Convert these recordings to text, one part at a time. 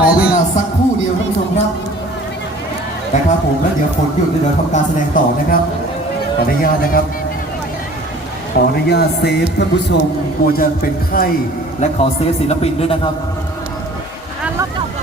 ขอเวลาสักครู่เดียวท่านผู้ชมครับนะครับผมแล้วเดี๋ยวฝนหยุดเดี๋ยวทำการแสดงต่อนะครับขออนุญาตนะครับ ขออนุญาตเซฟท่านผู้ชมกลัวจะเป็นไข้และขอเซฟศิลปินด้วยนะครับอะรอบเก่าก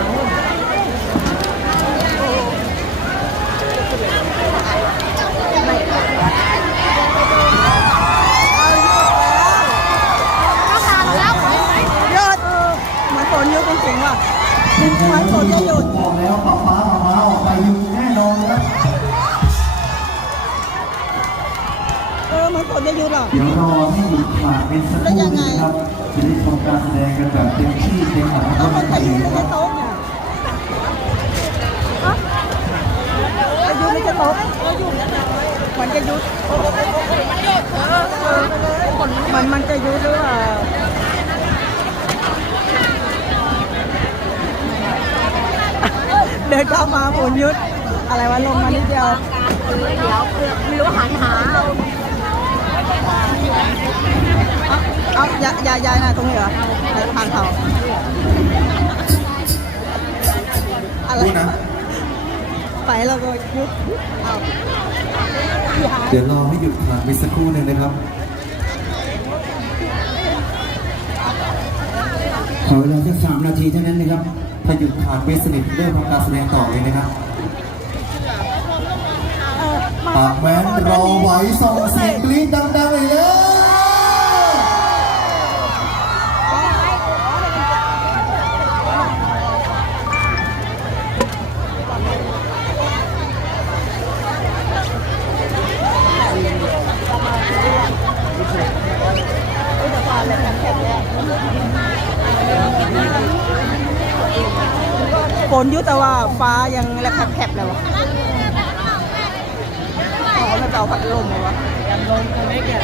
่ เหมือนฝนจะหยุดหรอกเดี๋ยวรอให้หยุดผ่านเป็นสักครู่นะครับจะได้ชมการแสดงกันแบบเต็มที่เต็มอัตแล้วรามันจะเลหยุยดนะคไม่รับใช่โต๊ะเนี่ยจะยุดไม่ใช่โต๊ะมันจะยุดมันมันจะยุดหรือเปล่าเดินเข้ามาฝนยุดอะไรวะลงมานิดเดียวเดี๋ยวไม่รู้หันหา เอาเอา ยายายายนะตรงนี้เหรอทางเขาอะไรพูดนะไปแล้วก็ยุบเอาเดี๋ยวรอให้หยุดผ่านไปสักครู่หนึ่งนะครับ ขอเวลาแค่สามนาทีเท่านั้นนะครับ ถ้าหยุดผ่านไปสนิทเริ่มทำการแสดงต่อเลยนะครับเออมาปากแม้นรอไว้ส่งเสียงกรี๊ดดัง นอยุแต่ว่าฟ้ายังแลบแผลบๆเลยวะอ๋อไม่ไปเอาพัดลมเลยวะยังลมไม่เกี่ยว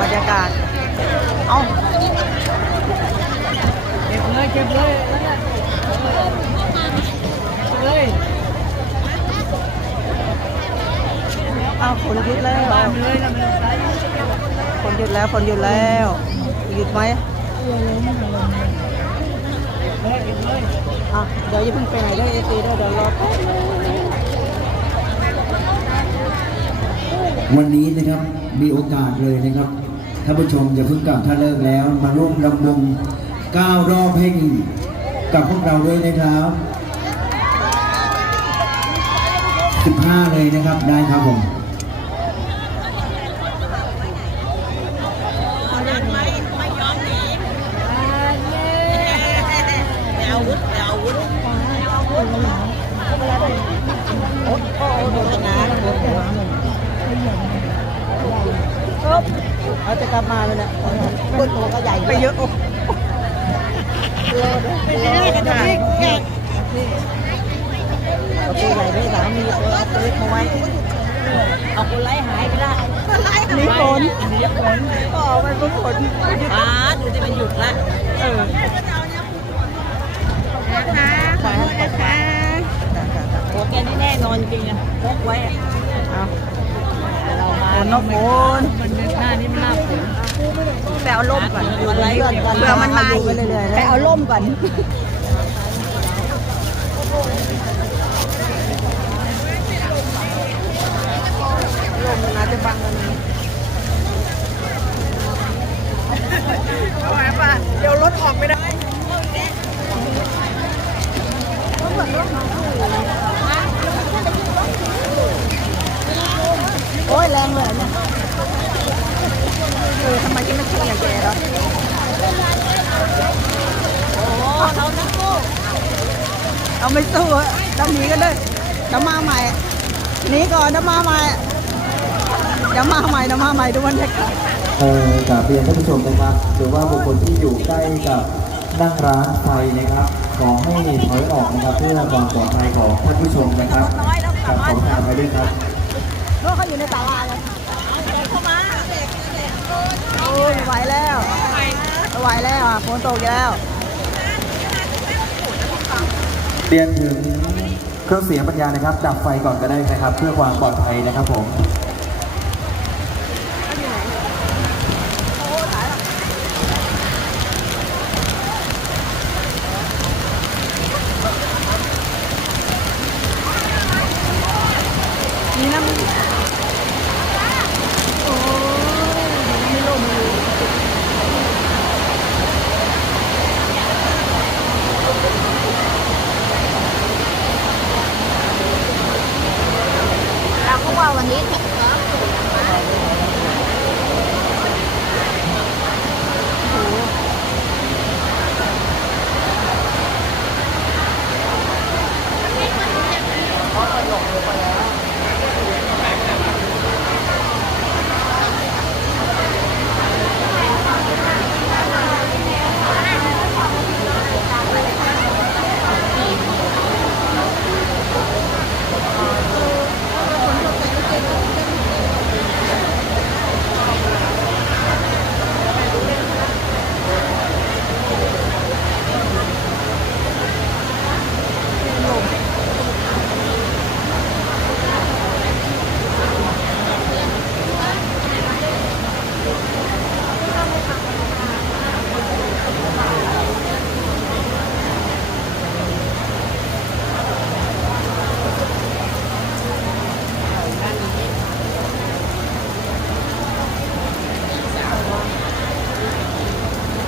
บรรยากาศ เอาเก็บเลยเก็บเลยเลยเอาฝนหยุดแล้วฝนหยุดแล้วฝนหยุดแล้ว หยุดไหม อะเดี๋ยวอย่าเพิ่งไปไหนเด้เอซีเด้เดี๋ยวรอแป๊บนึงวันนี้นะครับมีโอกาสเลยนะครับท่านผู้ชมอย่าเพิ่งกลับถ้าเลิกแล้ว มาร่วมรำวงก้าวรอบเพลงกับพวกเราด้วยนะครับ15เลยนะครับได้ครับผมไม่ยอมหนีไปเอาวุธไปเอาวุธโอ้โหโดนนะ ครับ เขาจะกลับมาแล้วเนี่ยคนตัวก็ใหญ่ไปเยอะโอ้ไปเรื่อยๆกันได้แก่เอาตัวใหญ่ด้วยสามีเอาตัวเล็กมาไว้เอาคนไล่หายไปละหนี่ฝนหนีฝนก็เอาไปฝนฝนป้าดูที่มันหยุดละเออนะคะขอบคุณนะคะโอ้แกนี่แน่นอนจริงอะพกไว้เอาเรามาฝนนกฝนมันหน้านี่มันหน้าฝนไป เอาล่มก่อนอยู่เป็นเพื่อนกันเผื่อมันมาอยู่ไปเรื่อยๆไปเอาล่มก่อนลมมันอาจจะบังมันเดี๋ยวรถออกไม่ได้โอ้ยแรงเลยเนี่ยเออทำไมที่ไม่คิดอย่างแกเนาะ โอ้เรานักสู้ เอาไม่สู้อะต้องหนีกันเลยเดี๋ยวมาใหม่หนีก่อนเดี๋ยวมาใหม่เดี๋ยวมาใหม่เดี๋ยวมาใหม่ดูบรรยากาศเอ่อกราบเรียนท่านผู้ชมนะครับหรือว่าบุคคลที่อยู่ใกล้กับนั่งร้านไฟนะครับขอให้ถอยออกนะครับเพื่อความปลอดภัยของท่านผู้ชมนะครับกับขอทางไปด้วยครับรถเขาอยู่ในศาลาเลยเข้ามาโอ้ยไหวแล้วไหวแล้วอะฝนตกอีกแล้ว เรียนถึงเครื่องเสียงปัญญานะครับ ดับไฟก่อนก็ได้นะครับ เพื่อความปลอดภัยนะครับผม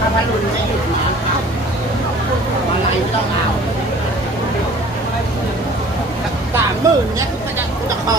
ถ้าพลุนไม่หยุดมาวันไหนต้องเอาสามหมื่นเนี้ยจะจะขอ